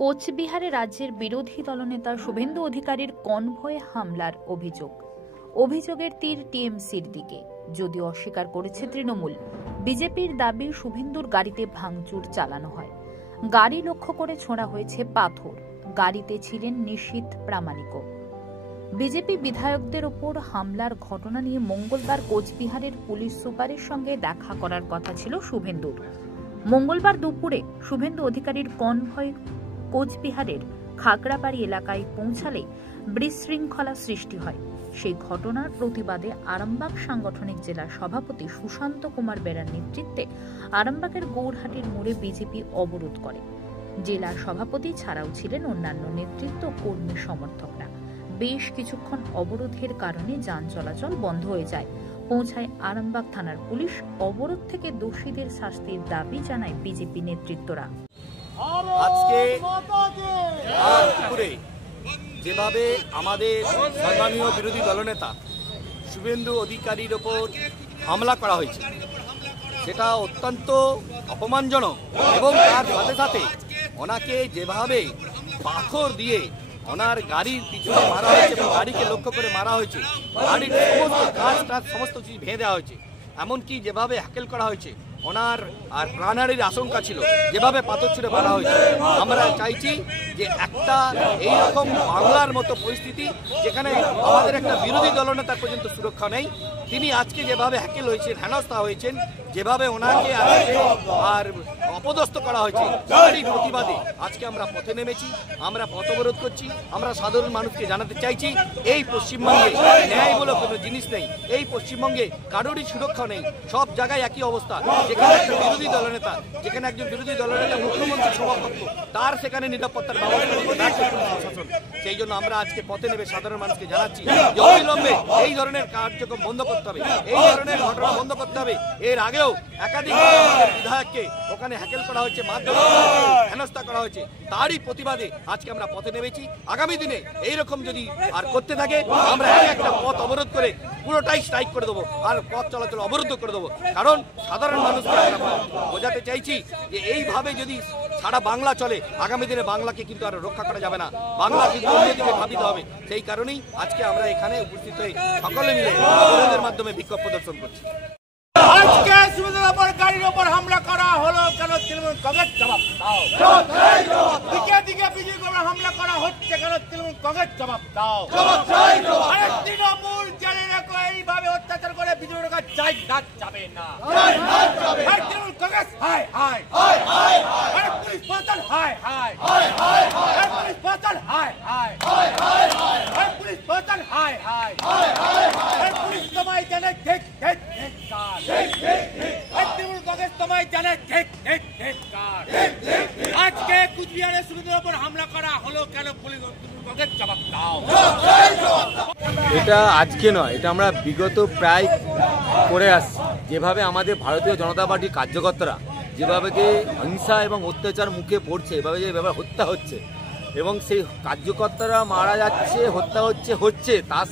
কোচবিহারে রাজ্যের বিরোধী দলনেতা শুভেন্দু অধিকারীর কনভয়ে হামলার অভিযোগের তীর টিএমসির দিকে, যদিও অস্বীকার করেছে তৃণমূল। বিজেপির দাবি শুভেন্দুর গাড়িতে ভাঙচুর চালানো হয়, গাড়ি লক্ষ্য করে ছোঁড়া হয়েছে পাথর, গাড়িতে ছিলেন নিশীথ প্রামাণিকও। বিজেপি বিধায়কদের ওপর হামলার ঘটনা নিয়ে মঙ্গলবার কোচবিহারের পুলিশ সুপারের সঙ্গে দেখা করার কথা ছিল শুভেন্দুর। মঙ্গলবার দুপুরে শুভেন্দু অধিকারীর কনভয় কোচবিহারের খাগড়াবাড়ি এলাকায় পৌঁছালে বিশৃঙ্খলা সৃষ্টি হয়। সেই ঘটনার প্রতিবাদে আরামবাগ সাংগঠনিক জেলা সভাপতি সুশান্ত কুমার বেরার নেতৃত্বে আরামবাগের গৌরহাটির মোড়ে বিজেপি অবরোধ করে। জেলা সভাপতি ছাড়াও ছিলেন অন্যান্য নেতৃত্ব কর্মী সমর্থকরা। বেশ কিছুক্ষণ অবরোধের কারণে যান চলাচল বন্ধ হয়ে যায়। পৌঁছায় আরামবাগ থানার পুলিশ। অবরোধ থেকে দোষীদের শাস্তির দাবি জানায় বিজেপি নেতৃত্বরা। আজকে দুপুরে যেভাবে আমাদের সম্মানীয় বিরোধী দলনেতা শুভেন্দু অধিকারীর ওপর হামলা করা হয়েছে, সেটা অত্যন্ত অপমানজনক এবং তার সাথে সাথে ওনাকে যেভাবে পাথর দিয়ে ওনার গাড়ির পিছনে মারা হয়েছে এবং গাড়িকে লক্ষ্য করে মারা হয়েছে, গাড়ির সমস্ত কাজ সমস্ত কিছু ভেঙে দেওয়া হয়েছে, এমনকি যেভাবে হ্যাকেল করা হয়েছে, ওনার আর প্রাণহানির আশঙ্কা ছিল, যেভাবে পাথর ছুঁড়ে মারা হয়েছে। আমরা চাইছি যে একটা এইরকম বাংলার মতো পরিস্থিতি যেখানে আমাদের একটা বিরোধী দলনেতা পর্যন্ত সুরক্ষা নেই, তিনি আজকে যেভাবে হ্যাকেল হয়েছেন, হেনস্থা হয়েছেন, যেভাবে ওনাকে আজকে আর অপদস্থ করা হয়েছে, তারই প্রতিবাদে আজকে আমরা পথে নেমেছি, আমরা পথ অবরোধ করছি। আমরা সাধারণ মানুষকে জানাতে চাইছি, এই পশ্চিমবঙ্গে ন্যায় বলে কোনো জিনিস নেই, এই পশ্চিমবঙ্গে কারোরই সুরক্ষা নেই। সব জায়গায় একই অবস্থা, যেখানে একটা বিরোধী দলনেতা, যেখানে একজন বিরোধী দলনেতা মুখ্যমন্ত্রী সভাপতি, তার সেখানে নিরাপত্তার ব্যবস্থা প্রশাসন। সেই জন্য আমরা আজকে পথে নেমে সাধারণ মানুষকে জানাচ্ছি যে অবিলম্বে এই ধরনের কার্যক্রম বন্ধ করতে হবে, এই ধরনের ঘটনা বন্ধ করতে হবে। এর আগেও একাধিক বিধায়ককে ওখানে হ্যাকেল করা হয়েছে, মারধর হেনস্থা করা হয়েছে, তারই প্রতিবাদে আজকে আমরা পথে নেমেছি। আগামী দিনে এইরকম যদি আর করতে থাকে, আমরা একটা পথ অবরোধ করে পুরোটাই স্ট্রাইক করে দেবো আর পথ চলাচল অবরুদ্ধ করে দেবো। কারণ সাধারণ মানুষকে আমরা বোঝাতে চাইছি যে এইভাবে যদি সারা বাংলা চলে, আগামী দিনে বাংলাকে কিন্তু আর রক্ষা করা যাবে না, বাংলা কিন্তু অন্যদিকে ভাবিতে হবে। সেই কারণেই আজকে আমরা এখানে উপস্থিত হয়ে সকলে মিলে অবরোধের মাধ্যমে বিক্ষোভ প্রদর্শন করছি। আজকে শুভেন্দুর উপর গাড়ির উপর হামলা করা হলো কেন? তৃণমূল কংগ্রেস জবাব দাও। দিকে দিকে বিজেপি উপর হামলা করা হচ্ছে কেন? তৃণমূল কংগ্রেস জবাব দাও। আরে তৃণমূল জেনে রাখো, এইভাবে অত্যাচার করে বিজেপির কাছে যাবে না। তৃণমূল কংগ্রেস হাই হাই, আরে পুলিশ প্রশাসন হাই হাই, পুলিশ প্রশাসন হাই হাই, পুলিশ প্রশাসন হাই হাই, পুলিশ তোমায় জানে ঠিক ঠিক ঠিক কাজ, তৃণমূল কংগ্রেস তোমায় জানে ঠিক ঠিক ঠিক কাজ। আজকে কুচবিহারে শুভেন্দুর উপর হামলা করা হলো কেন? পুলিশ কংগ্রেস জবাব দাও। এটা আজকে নয়, এটা আমরা বিগত প্রায় করে আসছি। যেভাবে আমাদের ভারতীয় জনতা পার্টির কার্যকর্তারা যেভাবে যে হিংসা এবং অত্যাচার মুখে পড়ছে, এভাবে যে ব্যাপার হত্যা হচ্ছে এবং সেই কার্যকর্তারা মারা যাচ্ছে, হত্যা হচ্ছে তার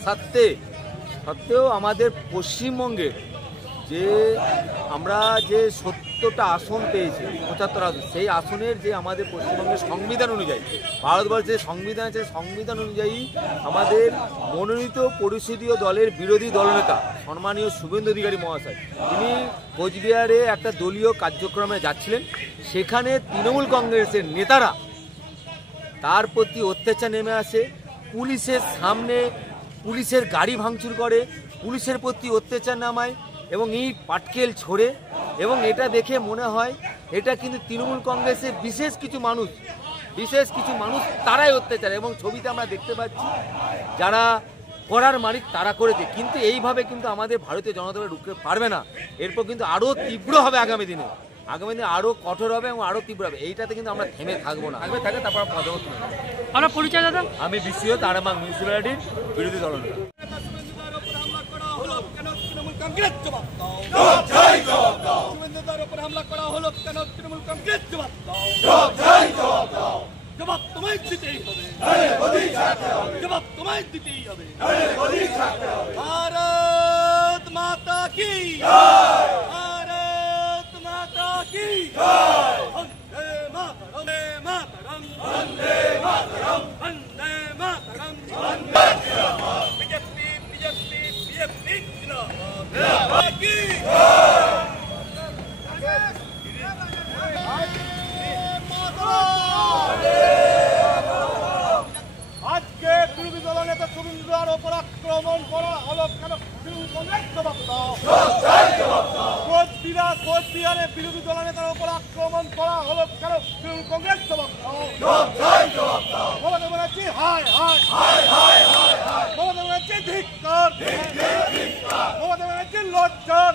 সত্ত্বেও আমাদের পশ্চিমবঙ্গে যে আমরা যে 70টা আসন পেয়েছি, 75 আসন, সেই আসনের যে আমাদের পশ্চিমবঙ্গের সংবিধান অনুযায়ী, ভারতবর্ষের সংবিধান আছে, সংবিধান অনুযায়ী আমাদের মনোনীত পরিষদীয় দলের বিরোধী দলনেতা সম্মানীয় শুভেন্দু অধিকারী মহাশয়, তিনি কোচবিহারে একটা দলীয় কার্যক্রমে যাচ্ছিলেন। সেখানে তৃণমূল কংগ্রেসের নেতারা তার প্রতি অত্যাচার নেমে আসে, পুলিশের সামনে পুলিশের গাড়ি ভাঙচুর করে, পুলিশের প্রতি অত্যাচার নামায় এবং ইট পাটকেল ছোড়ে। এবং এটা দেখে মনে হয় এটা কিন্তু তৃণমূল কংগ্রেসের বিশেষ কিছু মানুষ তারাই অত্যাচার, এবং ছবিতে আমরা দেখতে পাচ্ছি যারা করার মালিক তারা করেছে। কিন্তু এইভাবে কিন্তু আমাদের ভারতীয় জনতা পার্টি রুখতে পারবে না। এরপর কিন্তু আরও তীব্র হবে, আগামী দিনে আরও কঠোর হবে এবং আরও তীব্র হবে। এইটাতে কিন্তু আমরা থেমে থাকবো না, থাকে তারপর আমরা পরিচয় দাদা। আমি বিসিও আরামবাগ মিউনিসিপ্যালিটির বিরোধী দলনেতা। কংগ্রেস জবাব দাও। শুভেন্দুর উপর হামলা করা হলো কেন? তৃণমূল কংগ্রেস জবাব দাও। জবাব তোমায় দিতেই হবে, জবাব তোমায় দিতেই হবে। ভারত মাতা কি, ভারত মাতা কি, বন্দে মাতরম, বন্দে মাতরম। জবাব দাও। কোচবিহারে বিরোধী দলনেতার উপর আক্রমণ করা হলো কেন তৃণমূল কংগ্রেস জবাব দাও। মমতা ব্যানার্জি হায় হায় মমতা ব্যানার্জি ধিক্কার, মমতা ব্যানার্জি লজ্জার।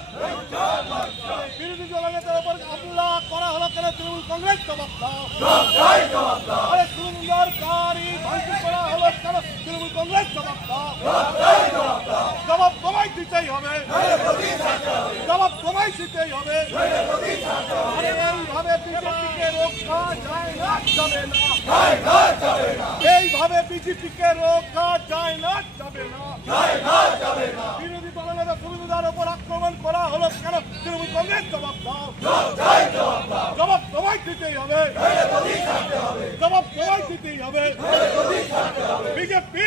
বিরোধী দলনেতার উপর হামলা করা হলো কেন তৃণমূল কংগ্রেস জবাব দাও। আরে সুন্দর গাড়ি ভাঙচুর করা হলো কেন তৃণমূল কংগ্রেস জবাব দাও। জবাব তোমায় দিতেই হবে, জবাব তোমায় দিতেই হবে। আরে এইভাবে বিজেপিকে রক্ষা যায় না, যাবে না। এইভাবে বিজেপিকে রক্ষা যায় না, যাবে না। বিরোধী দলনেতা সুবিধার উপর আক্রমণ করা হলো কেন তৃণমূল কংগ্রেস জবাব দাও। জবাব তোমায় দিতেই হবে, জবাব তোমায় দিতেই হবে। বিজেপি